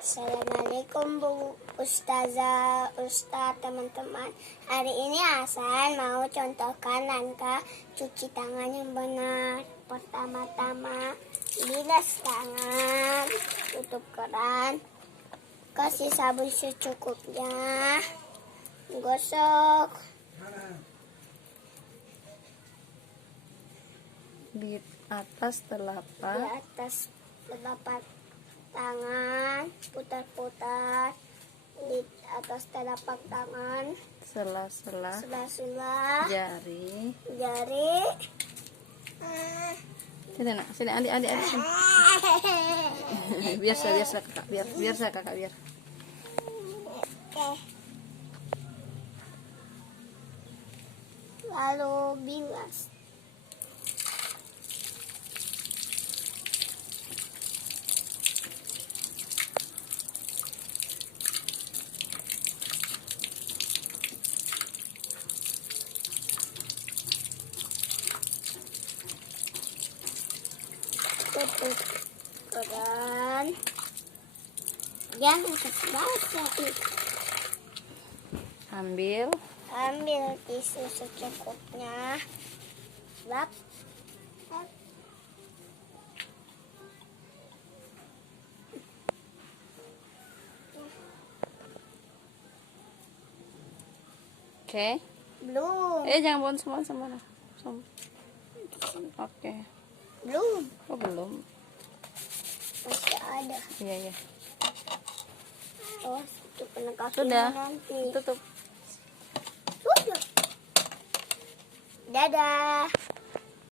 Assalamualaikum Bu Ustazah, Ustaz, teman-teman. Hari ini Hasan mau contohkan langkah cuci tangan yang benar. Pertama-tama bilas tangan, tutup keran, kasih sabun secukupnya, gosok di atas di telapak atas telapak tangan, putar-putar di atas telapak tangan, sela-sela sela-sela jari. Sini nak, sini adik sini. biasa kakak, biasa kakak biar. Oke. Lalu bilas. Tutup keran, jangan basah. Ambil Tisu secukupnya, lap. oke. Belum, Jangan buang semua. Oke. belum, Oh belum. masih ada. Iya. Oh, itu kena kakinya Sudah. nanti. Tutup. Sudah. Dadah.